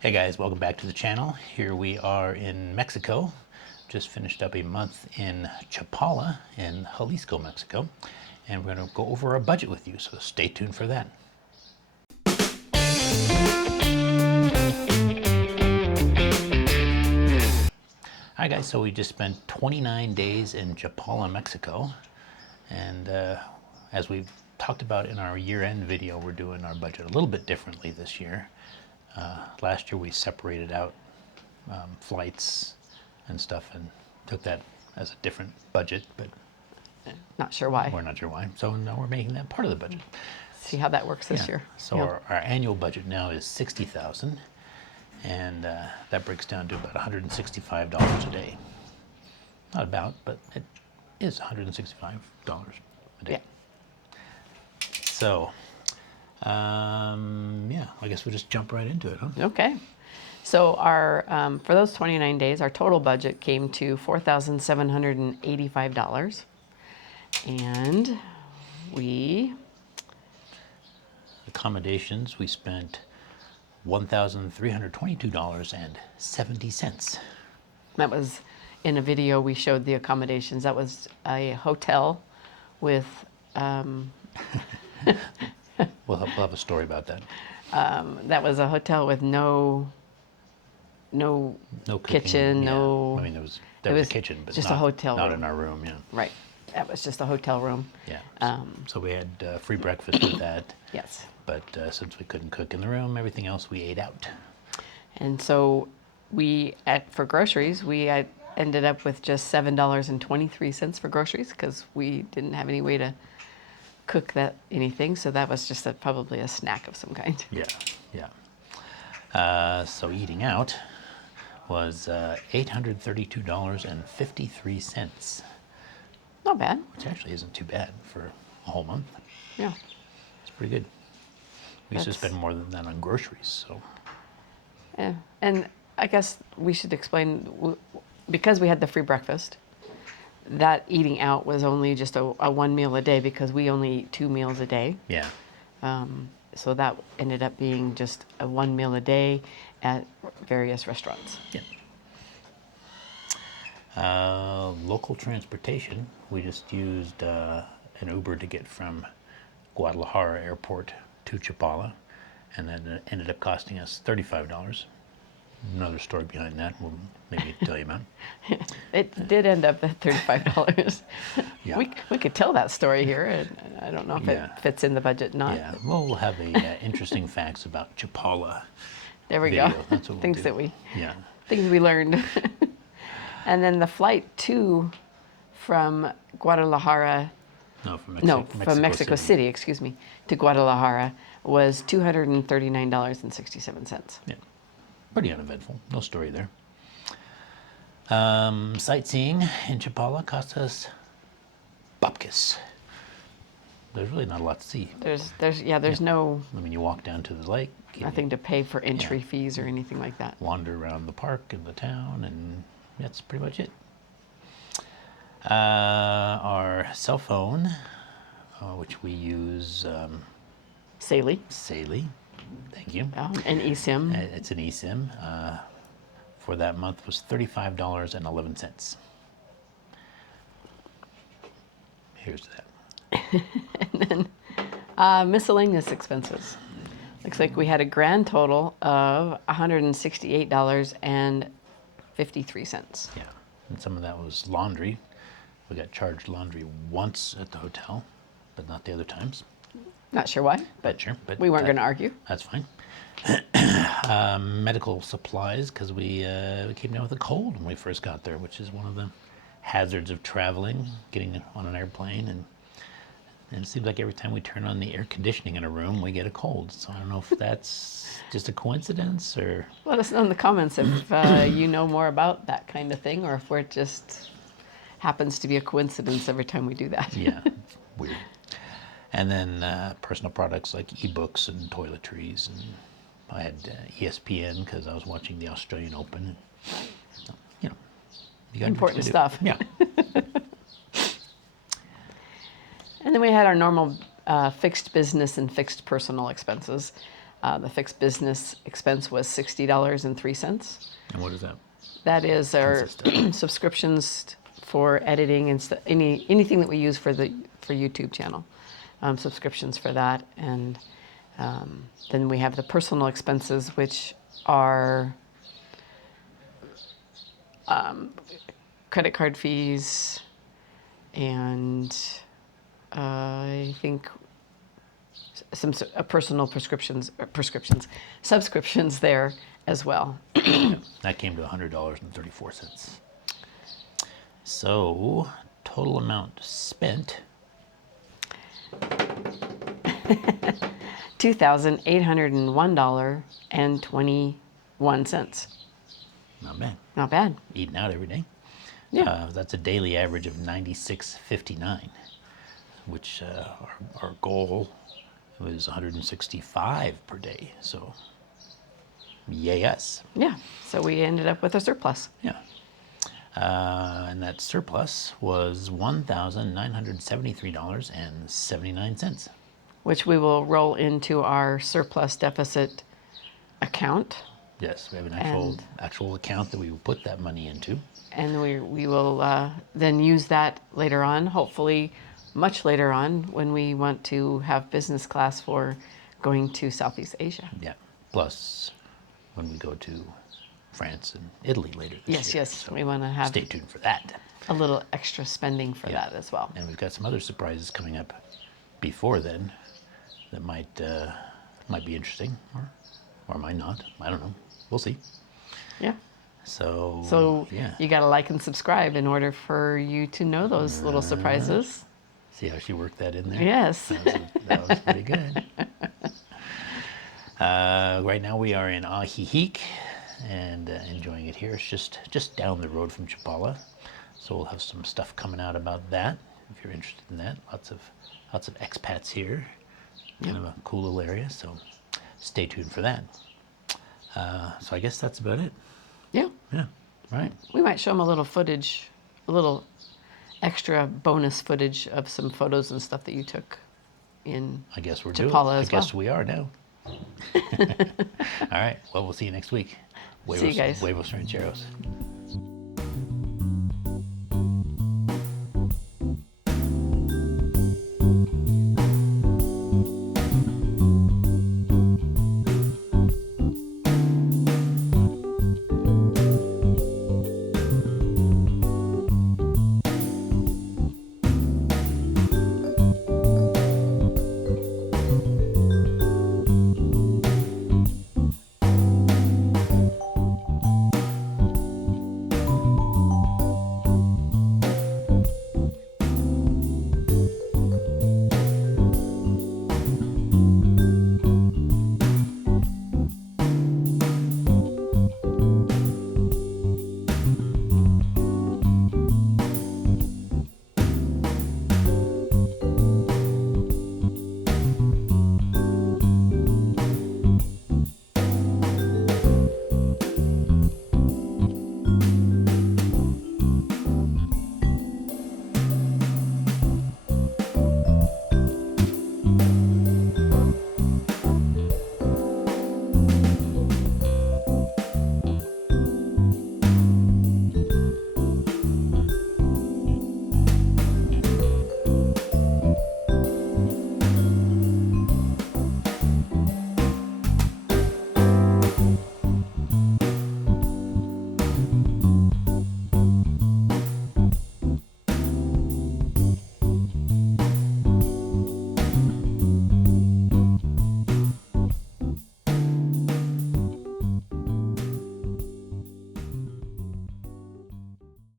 Hey guys, welcome back to the channel. Here we are in Mexico. Just finished up a month in Chapala in Jalisco, Mexico. And we're going to go over our budget with you, so stay tuned for that. Hi guys, so we just spent 29 days in Chapala, Mexico. And as we've talked about in our year-end video, we're doing our budget a little bit differently this year. Last year we separated out flights and stuff and took that as a different budget, but not sure why. we're not sure why. So now we're making that part of the budget. See how that works this year. So Yep. our annual budget now is $60,000, and that breaks down to about $165 a day. Not about, but it is $165 a day. Yeah. So, yeah, I guess we'll just jump right into it, huh? Okay. So our for those 29 days, our total budget came to $4,785, and we Accommodations, we spent $1,322.70. that was in a video we showed the accommodations. That was a hotel with We'll have a story about that. that was a hotel with no No cooking, kitchen, yeah. no. I mean, there was a kitchen, but just not, a hotel not room. in our room. Yeah, Right. That was just a hotel room. yeah. So we had free breakfast with that. Yes. But since we couldn't cook in the room, everything else we ate out. And so for groceries, we ended up with just $7.23 for groceries because we didn't have any way to cook anything. So that was just probably a snack of some kind. Yeah, yeah. So eating out was $832.53, Not bad. which actually isn't too bad for a whole month. Yeah. It's pretty good. We used to That's- spend more than that on groceries, so. Yeah. And I guess we should explain, because we had the free breakfast, that eating out was only just a one meal a day because we only eat 2 meals a day. Yeah, So that ended up being just a one meal a day at various restaurants. yeah. Local transportation, we just used an Uber to get from Guadalajara Airport to Chapala, and then it ended up costing us $35. Another story behind that we'll maybe tell you about. It did end up at $35. Yeah. We could tell that story here, and I don't know if Yeah. it fits in the budget or not. Yeah, we'll have a interesting facts about Chapala. There we Video. go. That's what we'll Things do. that we Yeah, learned. And then the flight from Guadalajara, no, from from Mexico City, excuse me, to Guadalajara was $239.67. Yeah, pretty uneventful. No story there. Sightseeing in Chapala cost us bupkis. There's really not a lot to see. There's no I mean, you walk down to the lake, you nothing to pay for entry fees or anything like that. wander around the park and the town, and that's pretty much it. Our cell phone, which we use, Saley, Saley, thank you. and eSIM. It's an eSIM. For that month was $35.11. Here's that. Miscellaneous expenses. Looks like we had a grand total of $168.53. Yeah, and some of that was laundry. We got charged laundry once at the hotel, but not the other times. Not sure why, but Sure, but we weren't going to argue. That's fine. Medical supplies, because we came down with a cold when we first got there, which is one of the hazards of traveling, getting on an airplane, and it seems like every time we turn on the air conditioning in a room, we get a cold. So I don't know if that's just a coincidence or. Let us know in the comments if you know more about that kind of thing, or if it just happens to be a coincidence every time we do that. Yeah, it's weird. And then personal products like ebooks and toiletries, and I had ESPN because I was watching the Australian Open. So, you know, you got Important stuff. Yeah. And then we had our normal fixed business and fixed personal expenses. The fixed business expense was $60.03. And what is that? That is our subscriptions for editing and anything that we use for YouTube channel, subscriptions for that, and then we have the personal expenses, which are credit card fees, and I think some personal subscriptions there as well. That came to $100.34. So, total amount spent. $2,801.21. Not bad. Not bad. Eating out every day. Yeah. That's a daily average of $96.59, which our goal was $165 per day. So, yay us. Yeah. So we ended up with a surplus. Yeah. And that surplus was $1,973.79. Which we will roll into our surplus deficit account. Yes, we have an And- actual account that we will put that money into. And we will then use that later on, hopefully much later on, when we want to have business class for going to Southeast Asia. Yeah. Plus, when we go to France and Italy later this Yes, year. yes. So We want to have stay tuned for that. a little extra spending for that as well. And we've got some other surprises coming up before then that might be interesting or might not. I don't know. We'll see. Yeah. So yeah. You got to like and subscribe in order for you to know those little surprises. See how she worked that in there? Yes. That was pretty good. Right now we are in Ajijic and enjoying it here. It's just down the road from Chapala. So we'll have some stuff coming out about that if you're interested in that. Lots of expats here. Kind of a cool little area. So stay tuned for that. So I guess that's about it. Yeah. Yeah. Right. We might show them a little footage, a little extra bonus footage of some photos and stuff that you took in I guess we're Chapala as I guess well. we are now. All right. Well, we'll see you next week. See you guys. Huevos rancheros.